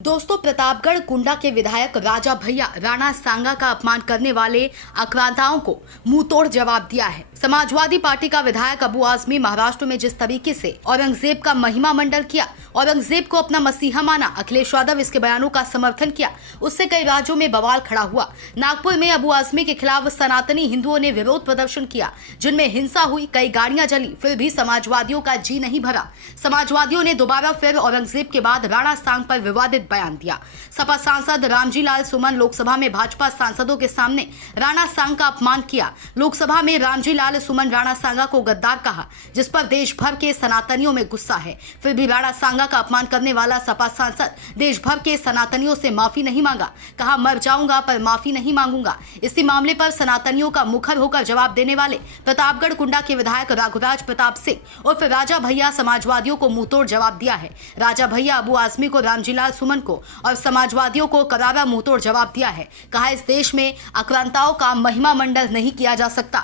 दोस्तों, प्रतापगढ़ कुंडा के विधायक राजा भैया राणा सांगा का अपमान करने वाले आक्रांताओं को मुंहतोड़ जवाब दिया है। समाजवादी पार्टी का विधायक अबू आजमी महाराष्ट्र में जिस तरीके से औरंगजेब का महिमा मंडल किया, औरंगजेब को अपना मसीहा माना, अखिलेश यादव इसके बयानों का समर्थन किया, उससे कई राज्यों में बवाल खड़ा हुआ। नागपुर में अबू आजमी के खिलाफ सनातनी हिंदुओं ने विरोध प्रदर्शन किया, जिनमें हिंसा हुई, कई गाड़ियां जली, फिर भी समाजवादियों का जी नहीं भरा। समाजवादियों ने दोबारा फिर औरंगजेब के बाद राणा सांग पर विवादित बयान दिया। सपा सांसद रामजी लाल सुमन लोकसभा में भाजपा सांसदों के सामने राणा सांग का अपमान किया। लोकसभा में रामजी लाल सुमन राणा सांगा को गद्दार कहा, जिस पर देश भर के सनातनियों में गुस्सा है। फिर भी राणा सांगा का अपमान करने वाला सपा सांसद देश भर के सनातनियों से माफी नहीं मांगा। कहा, मर जाऊंगा पर माफी नहीं मांगूंगा। इसी मामले पर सनातनियों का मुखर होकर जवाब देने वाले प्रतापगढ़ कुंडा के विधायक रघुराज प्रताप सिंह उर्फ राजा भैया समाजवादियों को मुंहतोड़ जवाब दिया है। राजा भैया अबू आजमी को, रामजी लाल सुमन को और समाजवादियों को करारा मुंहतोड़ जवाब दिया है। कहा, इस देश में आक्रांताओं का महिमा मंडल नहीं किया जा सकता।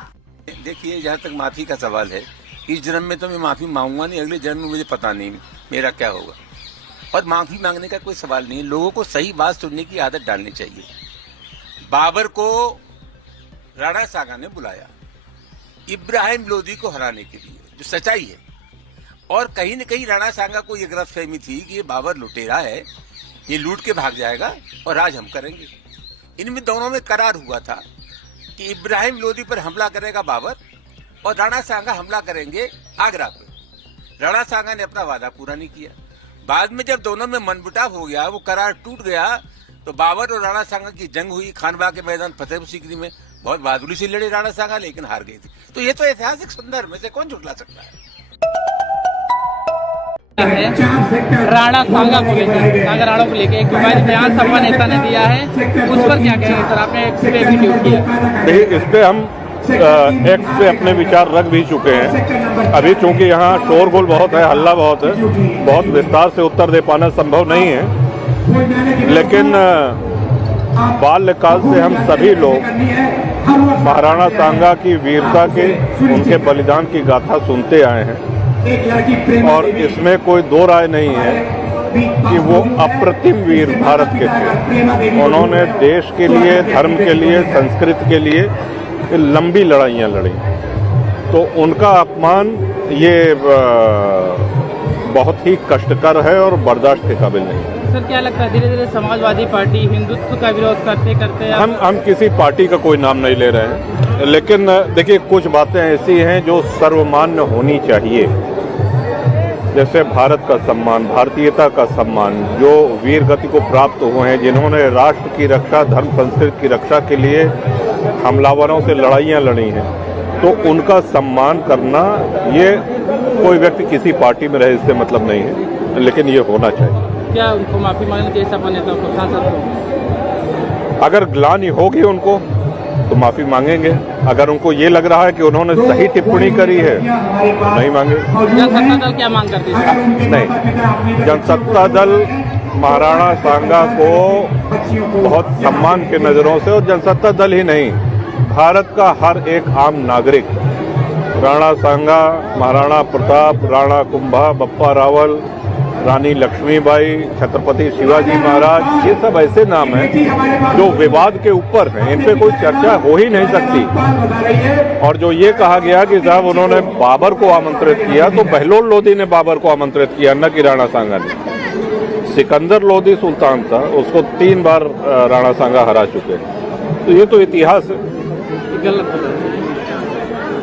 देखिए, जहाँ तक माफी का सवाल है, इस जन्म में तो मैं माफी मांगूंगा नहीं, अगले जन्म में मुझे पता नहीं मेरा क्या होगा। और माफी मांगने का कोई सवाल नहीं है। लोगों को सही बात सुनने की आदत डालनी चाहिए। बाबर को राणा सांगा ने बुलाया इब्राहिम लोदी को हराने के लिए, जो सच्चाई है। और कहीं न कहीं राणा सांगा को ये गलतफहमी थी कि ये बाबर लुटेरा है, ये लूट के भाग जाएगा और राज हम करेंगे। इनमें दोनों में करार हुआ था कि इब्राहिम लोदी पर हमला करेगा बाबर और राणा सांगा हमला करेंगे आगरा पर। राणा सांगा ने अपना वादा पूरा नहीं किया। बाद में जब दोनों में मनमुटाव हो गया, वो करार टूट गया, तो बाबर और राणा सांगा की जंग हुई खानबाग के मैदान फतेहपुर सीकरी में। बहुत बहादुरी से लड़े राणा सांगा, लेकिन हार गई थी। तो ये तो ऐतिहासिक संदर्भ में से कौन झुठला सकता है। राणा सांगा को लेकर, सांगा राणा को लेकर एक विवादित बयान सपा नेता ने दिया है, उस पर क्या कहेंगे सर? आपने इस पे भी ट्वीट किया। देखिए, इस पे हम एक्स पे अपने विचार रख भी चुके हैं। अभी चूंकि यहाँ शोरगुल बहुत है, हल्ला बहुत है, बहुत विस्तार से उत्तर दे पाना संभव नहीं है। लेकिन बाल्यकाल से हम सभी लोग महाराणा सांगा की वीरता के, उनके बलिदान की गाथा सुनते आए हैं और इसमें कोई दो राय नहीं है कि वो अप्रतिम वीर भारत के थे। उन्होंने देश के लिए, धर्म के लिए, संस्कृति के लिए लंबी लड़ाइयाँ लड़ी। तो उनका अपमान ये बहुत ही कष्टकर है और बर्दाश्त के काबिल नहीं है। सर, क्या लगता है धीरे धीरे समाजवादी पार्टी हिंदुत्व का विरोध करते करते हम किसी पार्टी का कोई नाम नहीं ले रहे हैं, लेकिन देखिए, कुछ बातें ऐसी हैं जो सर्वमान्य होनी चाहिए। जैसे भारत का सम्मान, भारतीयता का सम्मान, जो वीर गति को प्राप्त हुए हैं, जिन्होंने राष्ट्र की रक्षा, धर्म संस्कृति की रक्षा के लिए हमलावरों से लड़ाइयाँ लड़ी हैं, तो उनका सम्मान करना, ये कोई व्यक्ति किसी पार्टी में रहे इससे मतलब नहीं है, लेकिन ये होना चाहिए। क्या उनको माफी मांगनी चाहिए सपा नेताओं को, सांसद को? अगर ग्लानि होगी उनको तो माफी मांगेंगे। अगर उनको ये लग रहा है कि उन्होंने सही टिप्पणी करी है, नहीं मांगे। जनसत्ता दल क्या मांग करती है? नहीं, जनसत्ता दल महाराणा सांगा को बहुत सम्मान के नज़रों से, और जनसत्ता दल ही नहीं, भारत का हर एक आम नागरिक राणा सांगा, महाराणा प्रताप, राणा कुंभा, बप्पा रावल, रानी लक्ष्मीबाई, छत्रपति शिवाजी महाराज, ये सब ऐसे नाम हैं जो विवाद के ऊपर हैं, इन पे कोई चर्चा हो ही नहीं सकती। और जो ये कहा गया कि साहब उन्होंने बाबर को आमंत्रित किया, तो बहलोल लोदी ने बाबर को आमंत्रित किया, न कि राणा सांगा ने। सिकंदर लोदी सुल्तान था, उसको 3 बार राणा सांगा हरा चुके हैं। तो ये तो इतिहास है।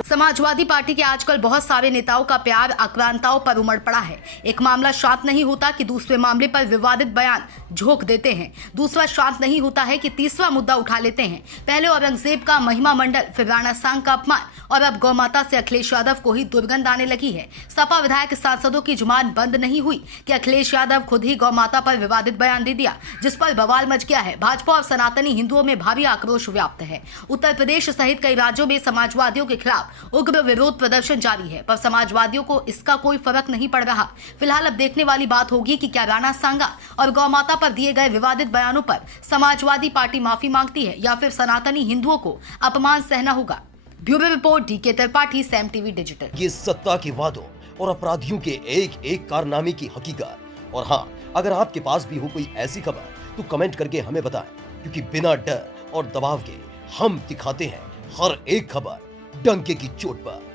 समाजवादी पार्टी के आजकल बहुत सारे नेताओं का प्यार आक्रांताओं पर उमड़ पड़ा है। एक मामला शांत नहीं होता कि दूसरे मामले पर विवादित बयान झोंक देते हैं। दूसरा शांत नहीं होता है कि तीसरा मुद्दा उठा लेते हैं। पहले औरंगजेब का महिमा मंडल, फिर राणा सांग का अपमान, और अब गौमाता से अखिलेश यादव को ही दुर्गंध आने लगी है। सपा विधायक सांसदों की जुबान बंद नहीं हुई कि अखिलेश यादव खुद ही गौमाता पर विवादित बयान दे दिया, जिस पर बवाल मच गया है। भाजपा और सनातनी हिंदुओं में भारी आक्रोश व्याप्त है। उत्तर प्रदेश सहित कई राज्यों में समाजवादियों के खिलाफ उग्र विरोध प्रदर्शन जारी है, पर समाजवादियों को इसका कोई फर्क नहीं पड़ रहा। फिलहाल अब देखने वाली बात होगी कि क्या राणा सांगा और गौमाता पर दिए गए विवादित बयानों पर समाजवादी पार्टी माफी मांगती है या फिर सनातनी हिंदुओं को अपमान सहना होगा। Bureau report, DK Tripathi, Sam TV digital. ये सत्ता के वादों और अपराधियों के एक एक कारनामे की हकीकत और हाँ, अगर आपके पास भी हो कोई ऐसी खबर तो कमेंट करके हमें बताएं, क्योंकि बिना डर और दबाव के हम दिखाते हैं हर एक खबर डंके की चोट पर।